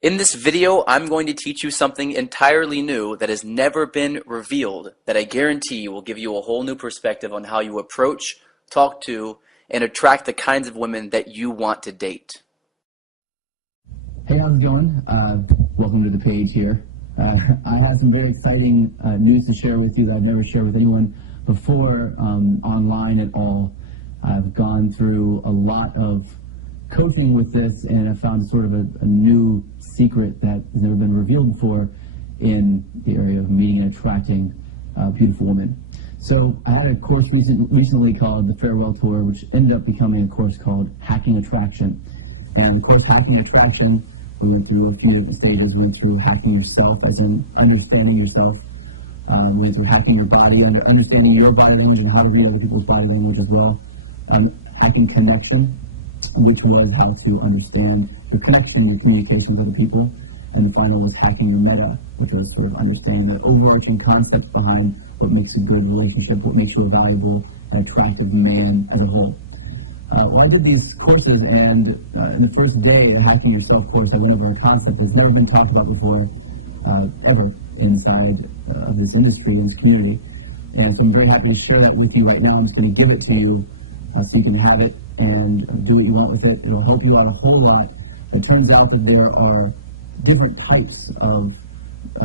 In this video, I'm going to teach you something entirely new that has never been revealed that I guarantee will give you a whole new perspective on how you approach, talk to, and attract the kinds of women that you want to date. Hey, how's it going? Welcome to the page here. I have some very exciting news to share with you that I've never shared with anyone before online at all. I've gone through a lot of coaching with this, and I found sort of a new secret that has never been revealed before in the area of meeting and attracting beautiful women. So I had a course recently called the Farewell Tour, which ended up becoming a course called Hacking Attraction. And of course, Hacking Attraction, we went through a few different stages. We went through hacking yourself, as in understanding yourself. We went through hacking your body and understanding your body language and how to read other people's body language as well. Hacking connection, which was how to understand your connection, your communication with other people. And the final was hacking your meta, which was sort of understanding the overarching concepts behind what makes a good relationship, what makes you a valuable and attractive man as a whole. Well, I did these courses, and in the first day of the Hacking Yourself course, I went over a concept that's never been talked about before, ever, inside of this industry and this community. And so I'm very happy to share that with you right now. I'm just going to give it to you so you can have it and do what you want with it. It'll help you out a whole lot. It turns out that there are different types of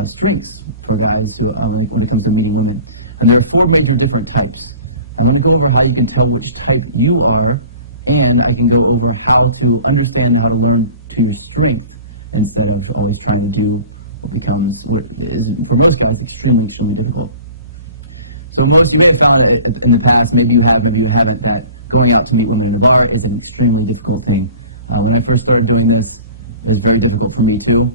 strengths for guys when it comes to meeting women. And there are four major different types. I'm going to go over how you can tell which type you are, and I can go over how to understand how to learn to your strength instead of always trying to do what is, for most guys, extremely, extremely difficult. So most of you may have found in the past, maybe you have, maybe you haven't, that going out to meet women in the bar is an extremely difficult thing. When I first started doing this, it was very difficult for me too.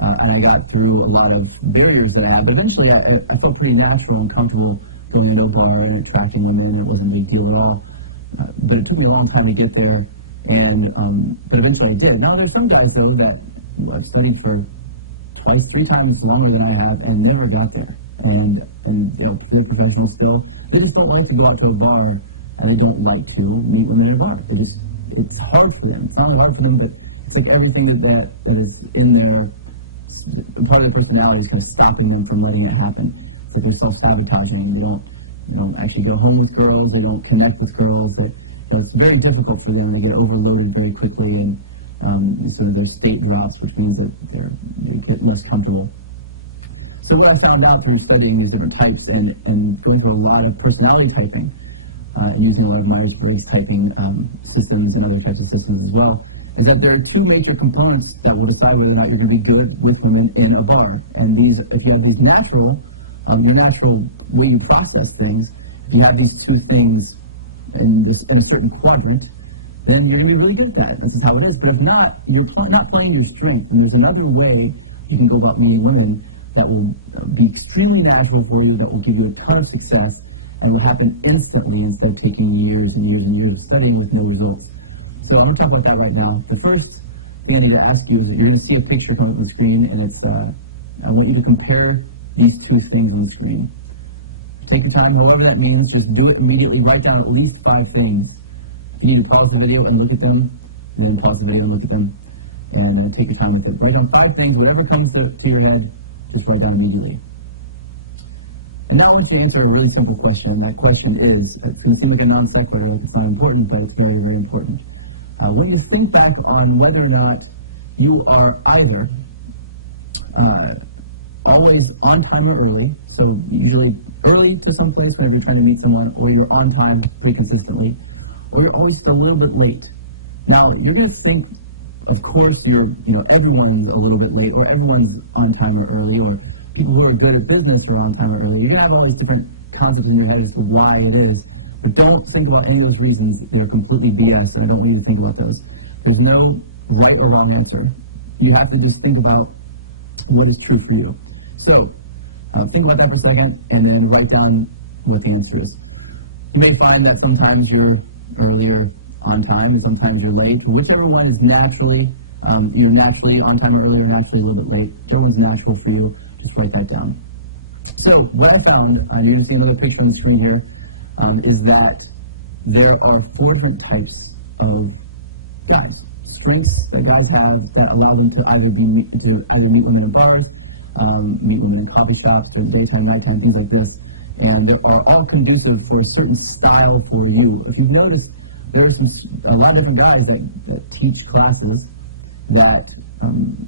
And I got through a lot of barriers that I had. Eventually, I felt pretty natural and comfortable going into a bar and attracting women. It wasn't a big deal at all. But it took me a long time to get there, but eventually I did. Now there's some guys though that I've studied for twice, three times longer than I have and never got there. And you know, play professional skill. They just don't like to go out to a bar, and they don't like to meet women at a bar. It's hard for them. It's not only hard for them, but it's like everything that is in their part of their personality is kind of stopping them from letting it happen. It's like they're self-sabotaging. They don't actually go home with girls. They don't connect with girls. But it's very difficult for them. They get overloaded very quickly, and so their state drops, which means that they get less comfortable. So what I found out through studying these different types and going through a lot of personality typing, and using a lot of Myers-Briggs typing systems and other types of systems as well, is that there are two major components that will decide whether or not you're going to be good with women in a bar. And these, if you have these natural, your natural way you process things, if you have these two things in a certain quadrant, then you're going to be really good at that. This is how it is. But if not, you're not playing your strength. And there's another way you can go about meeting women that will be extremely natural for you, that will give you a ton of success, and will happen instantly instead of taking years and years and years of studying with no results. So I'm going to talk about that right now. The first thing I need to ask you is that you're going to see a picture come up on the screen, and it's I want you to compare these two things on the screen. Take the time, whatever that means, just do it immediately. Write down at least 5 things. If you need to pause the video and look at them, and then pause the video and look at them, and take your time with it. Write down 5 things, whatever comes to your head, just write down immediately. And now I want you to answer a really simple question, and that question is, it's going to seem like a non sequitur, like it's not important, but it's very, very important. When you think back on whether or not you are either always on time or early, so usually early to someplace whenever you're trying to meet someone, or you're on time pretty consistently, or you're always a little bit late. Now, you're going to think, of course, everyone's a little bit late, or everyone's on time or early, or people who are good at business are on time or early. You're going to have all these different concepts in your head as to why it is. But don't think about any of those reasons. They're completely BS, and I don't need to think about those. There's no right or wrong answer. You have to just think about what is true for you. So, think about that for a second, and then write down what the answer is. You may find that sometimes you're earlier on time, and sometimes you're late. Whichever one is naturally, you're naturally on time or early, and naturally a little bit late. Whichever one's natural for you, just write that down. So, what I found, and you can see another picture on the screen here, is that there are 4 different types of guys. strengths that guys have that allow them to either meet women in bars, meet women in coffee shops, during daytime, nighttime, things like this, and are all conducive for a certain style for you. If you've noticed, there's a lot of different guys that teach classes that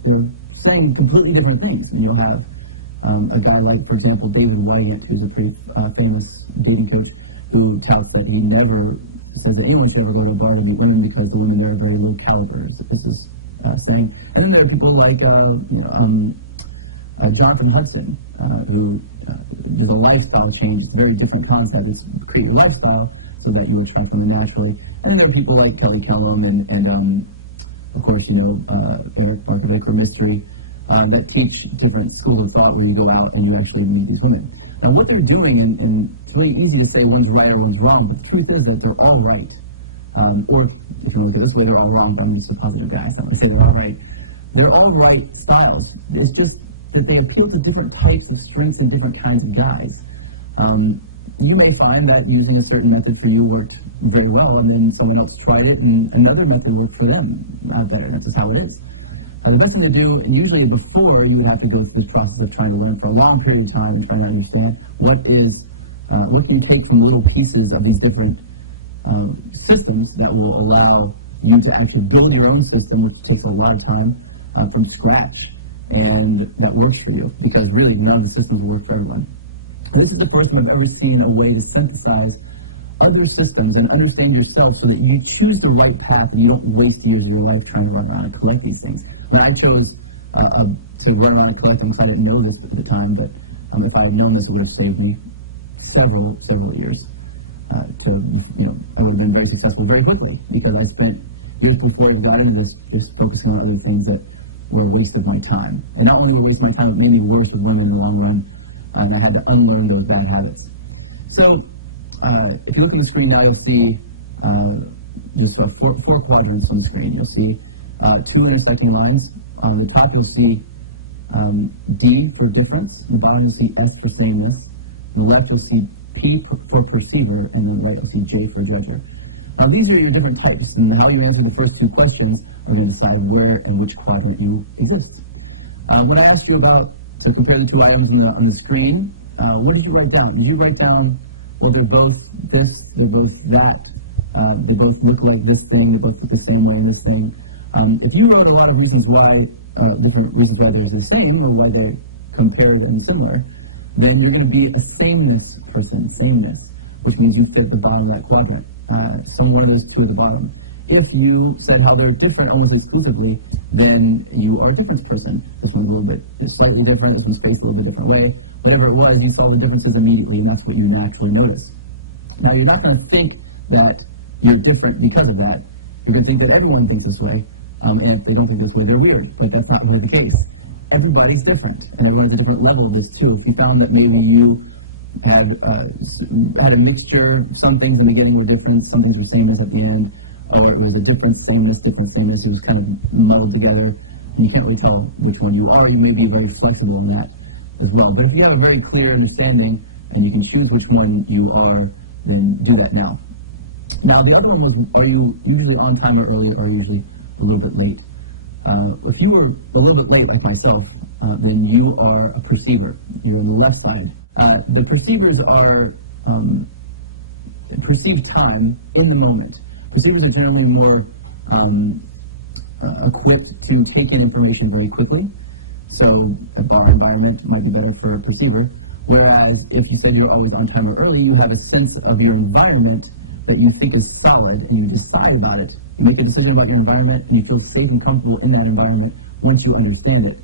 they're saying completely different things. And you'll have a guy like, for example, David Wygant, who's a pretty famous dating coach, who touts that he never says that anyone should ever go to a bar to meet women because the women there are very low caliber, as this is saying. And then you have people like Jonathan Hudson, who there's a lifestyle change. It's a very different concept. It's create your lifestyle so that you attract women naturally. And then you have people like Kelly Kellum and of course, Eric Markovic or Mystery, that teach different schools of thought where you go out and you actually meet these women. Now, what they're doing, and it's very easy to say one's right or one's wrong, but the truth is that they're all right. Or if you want to look at this way, they're all wrong, but I'm just a positive guy, so I'm going to say they're all right. They're all right styles. It's just that they appeal to different types of strengths and different kinds of guys. You may find that using a certain method for you worked very well, and then someone else tried it, and another method worked for them better. That's just how it is. The best thing to do, and usually before you have to go through this process of trying to learn for a long period of time and trying to understand what can you take from little pieces of these different systems that will allow you to actually build your own system, which takes a lot of time, from scratch, and that works for you, because really none of the systems work for everyone. And this is the first time I've ever seen a way to synthesize other systems and understand yourself so that you choose the right path and you don't waste years of your life trying to run around and collect these things. When I chose to run around collecting, so I didn't know this at the time, but if I had known this, it would have saved me several years. I would have been very successful very quickly, because I spent years before running just focusing on other things that were a waste of my time. And not only a waste of my time, it made me worse with women in the long run, and I had to unlearn those bad habits. So, if you look at the screen now, you'll see just four quadrants on the screen. You'll see two intersecting lines. On the top, you'll see D for difference. On the bottom, you'll see S for sameness. On the left, you'll see P for perceiver, and on the right, you'll see J for judger. Now, these are your different types, and how you answer the first two questions are going to decide where and which quadrant you exist. When I asked you about, to compare the two items on the screen, what did you write down? Did you write down, well, they're both this, they're both that, they both look like this thing, they both look the same way in this thing? If you wrote a lot of reasons why, different reasons why they're the same, or why they're compared and similar, then you're going to be a sameness person, sameness, which means you fit the bottom right quadrant. Someone is to the bottom. If you said how they're different almost exclusively, then you are a difference person. This one's a little bit slightly different, this one's spaced a little bit different way. Whatever it was, you saw the differences immediately, and that's what you naturally notice. Now, you're not going to think that you're different because of that. You're going to think that everyone thinks this way, and if they don't think this way, they're weird. But that's not really the case. Everybody's different, and everyone's a different level of this, too. If you found that maybe you had a mixture, some things in the beginning were different, some things were sameness at the end, or it was a different sameness, it was kind of muddled together, and you can't really tell which one you are. You may be very flexible in that as well. But if you have a very clear understanding, and you can choose which one you are, then do that now. Now, the other one was, are you usually on time or early, or usually a little bit late? If you were a little bit late, like myself, then you are a perceiver. You're on the left side. The perceivers are perceive time in the moment. Perceivers are generally more equipped to take in information very quickly. So a bar environment might be better for a perceiver. Whereas if you say you're always on time or early, you have a sense of your environment that you think is solid, and you decide about it. You make a decision about your environment, and you feel safe and comfortable in that environment once you understand it.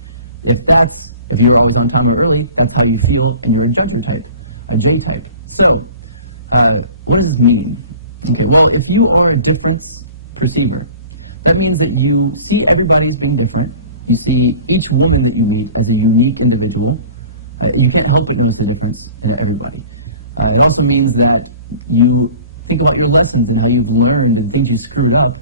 If you're always on time or early, that's how you feel, and you're a judger type, a J type. So, what does this mean? Okay, well, if you are a difference perceiver, that means that you see everybody as being different. You see each woman that you meet as a unique individual. You can't help but notice the difference in everybody. It also means that you think about your lessons and how you've learned and things you screwed up.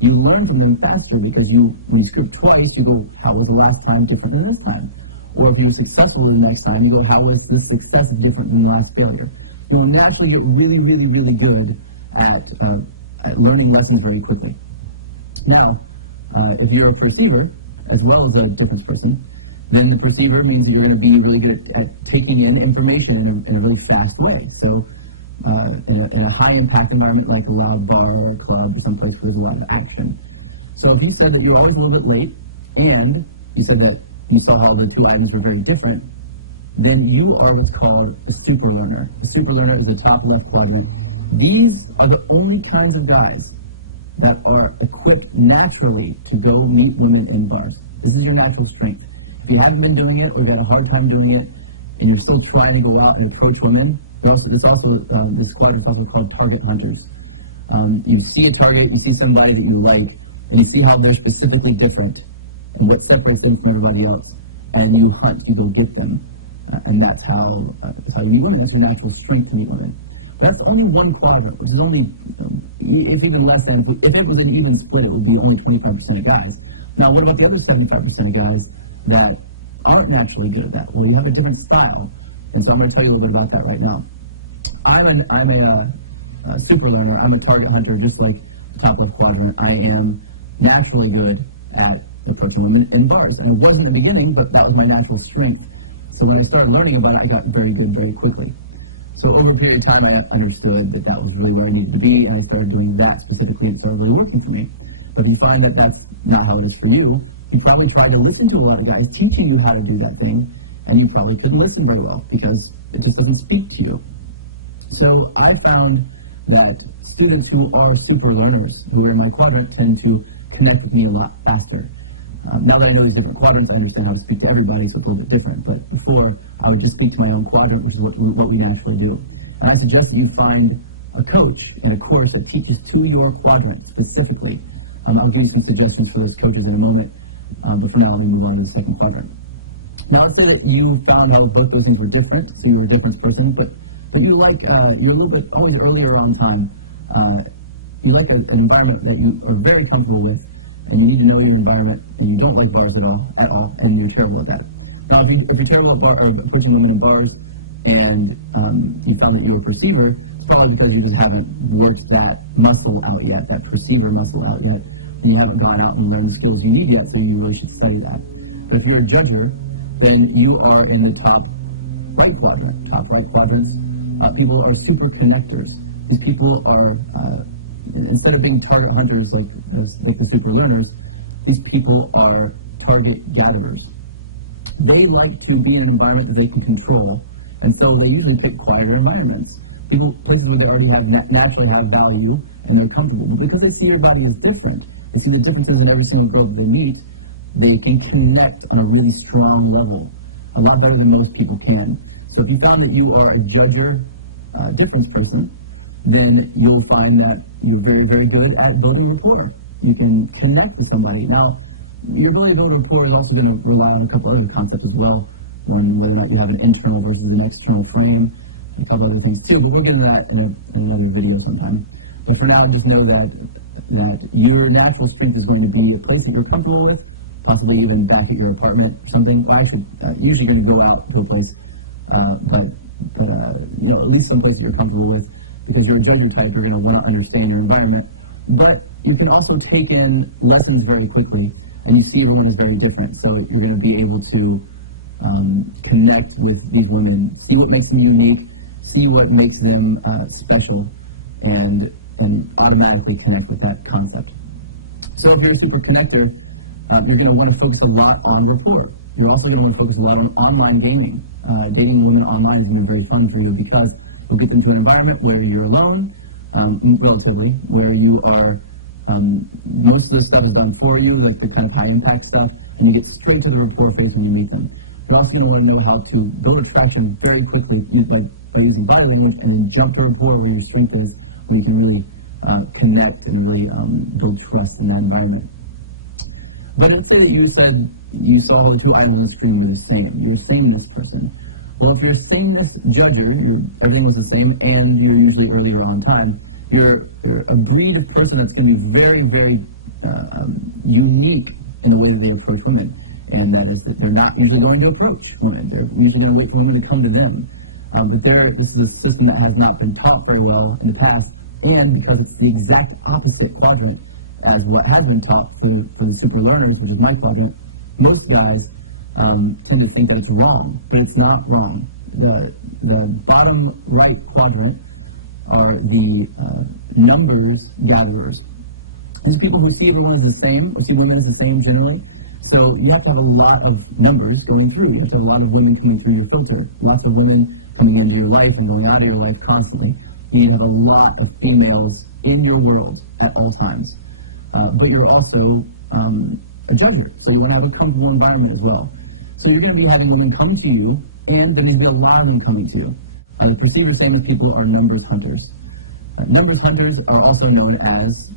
You learn from them faster because when you screw up twice, you go, how was the last time different than this time? Or if you're successful the next time, you go, how is this success different than the last failure? You'll naturally get really good at learning lessons very quickly. Now, If you're a perceiver, as well as a difference person, then the perceiver means you're going to be really good at taking in information in a very fast way. So in a high-impact environment like a loud bar or a club, someplace where there's a lot of action. So if you said that you're always a little bit late, and you said that you saw how the two items were very different, then you are what's called a super learner. A super learner is the top left quadrant. These are the only kinds of guys that are equipped naturally to go meet women in bars. This is your natural strength. If you haven't been doing it or got a hard time doing it, and you're still trying to go out and approach women, this squad is also called target hunters. You see a target, you see somebody that you like, and you see how they're specifically different and what separates them from everybody else, and you hunt to go get them. And that's how you meet women. That's your natural strength to meet women. That's only one quadrant, which is only, if even less than, if it was an even split, it would be only 25% of guys. Now, what about the other 75% of guys that aren't naturally good at that? Well, you have a different style. And so I'm going to tell you a little bit about that right now. I'm a super learner. I'm a target hunter, just like the top left quadrant. I am naturally good at approaching women in bars. And it wasn't in the beginning, but that was my natural strength. So when I started learning about it, I got very good very quickly. So over a period of time, I understood that that was really where I needed to be, and I started doing that specifically, and it started really working for me. But you find that that's not how it is for you. You probably tried to listen to a lot of guys teaching you how to do that thing, and you probably couldn't listen very well because it just doesn't speak to you. So I found that students who are super learners, who are in my quadrant, tend to connect with me a lot faster. Now that I know there's different quadrants, I understand how to speak to everybody, so it's a little bit different. But before, I would just speak to my own quadrant, which is what we naturally do. And I suggest that you find a coach and a course that teaches to your quadrant specifically. I'll give you some suggestions for those coaches in a moment, but for now, I'm going to move on to the second quadrant. Now, I'd say that you found how both those things were different, so you're a different person, but you like, you're a little bit, always earlier on time, you like an environment that you are very comfortable with, and you need to know your environment, and you don't like bars at all, and you're terrible at that. Now, if you're terrible at pushing women in bars, and you found that you're a perceiver, it's probably because you just haven't worked that muscle out yet, that perceiver muscle out yet, and you haven't gone out and learned the skills you need yet, so you really should study that. But if you're a judger, then you are in the top right quadrant. Top right quadrants, people are super connectors. These people are, instead of being target hunters like the super learners, these people are target gatherers. They like to be in an environment that they can control, and so they usually pick quieter environments. Places that already naturally have value, and they're comfortable. But because they see your value is different, they see the differences in every single girl they meet, they can connect on a really strong level, a lot better than most people can. So if you found that you are a judger, difference person, then you'll find that you're very, very good at building rapport. You can connect with somebody. Now, your ability to build rapport is also going to rely on a couple other concepts as well. One, whether or not you have an internal versus an external frame, a couple other things too, but we'll get into that in another video sometime. But for now, just know that your natural strength is going to be a place that you're comfortable with, possibly even back at your apartment or something. Well, actually, usually going to go out to a place, but at least some place that you're comfortable with, because you're a judger type, you're going to want to understand your environment. But you can also take in lessons very quickly, and you see women as very different, so you're going to be able to connect with these women, see what makes them unique, see what makes them special, and automatically connect with that concept. So if you're a super connector, you're going to want to focus a lot on rapport. You're also going to want to focus a lot on online dating. Dating women online is going to be very fun for you because you'll get them to an environment where you're alone, relatively, where you are, most of the stuff is done for you, like the kind of high-impact stuff, and you get straight to the rapport phase when you meet them. You're also going to know how to build attraction very quickly by using body language, and then jump to rapport where your strength is, when you can really connect and really build trust in that environment. But let's say you said you saw those two items on the screen, you're the same. You're a sameness person. Well, if you're a sameness judger, everything was the same, and you're usually earlier on time, you're a breed of person that's going to be very, very unique in the way they approach women. And that is that they're not usually going to approach women. They're usually going to wait for women to come to them. But this is a system that has not been taught very well in the past, and because it's the exact opposite quadrant as what has been taught for the super learners, which is my quadrant, most guys tend to think that it's wrong, but it's not wrong. The bottom right quadrant are the numbers gatherers. These people who see everyone as the same, or see women as the same generally. So you have to have a lot of numbers going through. You have to have a lot of women coming through your filter. Lots of women coming into your life and going out of your life constantly. You need to have a lot of females in your world at all times. But you would also a judger. So you want to have a comfortable environment as well. So you're going to be having women come to you, and then you're going to allow them coming to you. Perceive the same as people are numbers hunters. Numbers hunters are also known as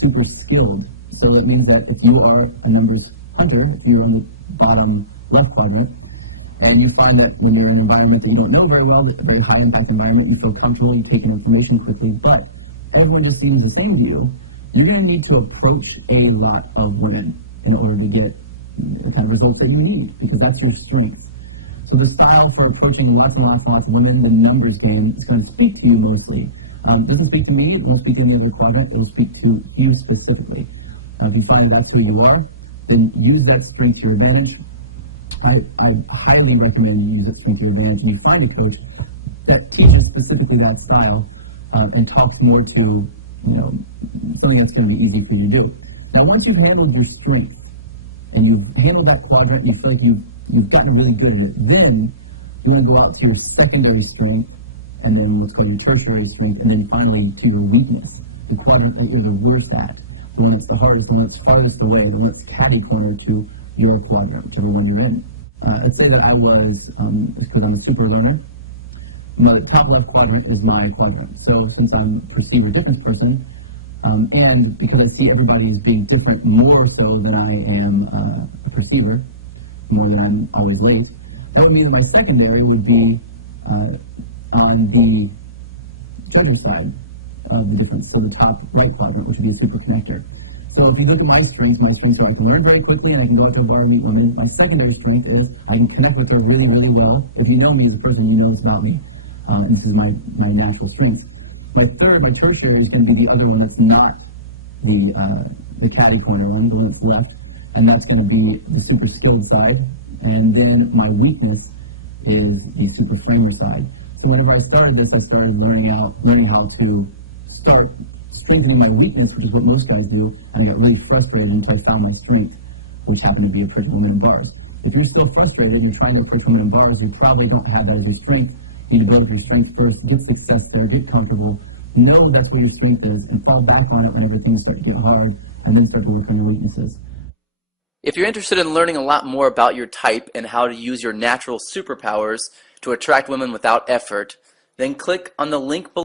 super skilled. So it means that if you are a numbers hunter, if you are in the bottom left quadrant, and you find that when you're in an environment that you don't know very well, a very high impact environment, you feel comfortable, you take in information quickly, but everyone just seems the same to you, you're going to need to approach a lot of women in order to get the kind of results that you need, because that's your strength. So the style for approaching lots and lots and lots of women, the numbers game, is going to speak to you mostly. It doesn't speak to me, it won't speak to any other quadrant, it will speak to you specifically. If you find that's who you are, then use that strength to your advantage. I highly recommend you use that strength to your advantage, and you find a coach that teaches specifically that style and talks more to, something that's going to be easy for you to do. Now, once you've handled your strength, and you've handled that quadrant, you feel like you've gotten really good at it, then you're going to go out to your secondary strength, and then what's called your tertiary strength, and then finally to your weakness. The quadrant that you're the worst at, the one that's the hardest, the one that's farthest away, the one that's catty corner to your quadrant, whichever one you're in. I'd say that I was, because I'm a super learner, my top left quadrant is my quadrant. So since I'm a perceiver difference person, and because I see everybody as being different more so than I am a perceiver, more than I'm always late, that would mean my secondary would be on the judger side of the difference, so the top right quadrant, which would be a super connector. So if you look at my strengths are I can learn very quickly and I can go out to a bar and meet women. My secondary strength is I can connect with her really, really well. If you know me as a person, you know this about me. And this is my natural strength. My third, my tertiary, is going to be the other one that's not the catty corner one, the one that's left. And that's going to be the super skilled side. And then my weakness is the super framer side. So whenever I started this, I started learning how to start strengthening my weakness, which is what most guys do, and I got really frustrated until I found my strength, which happened to be approaching women in bars. If you're still frustrated and you're trying to approach women in bars, you probably don't have that as your strength. You need to build your strength first, get success there, get comfortable, know that's what your strength is, and fall back on it whenever things start to get hard, and then start to work on your weaknesses. If you're interested in learning a lot more about your type and how to use your natural superpowers to attract women without effort, then click on the link below.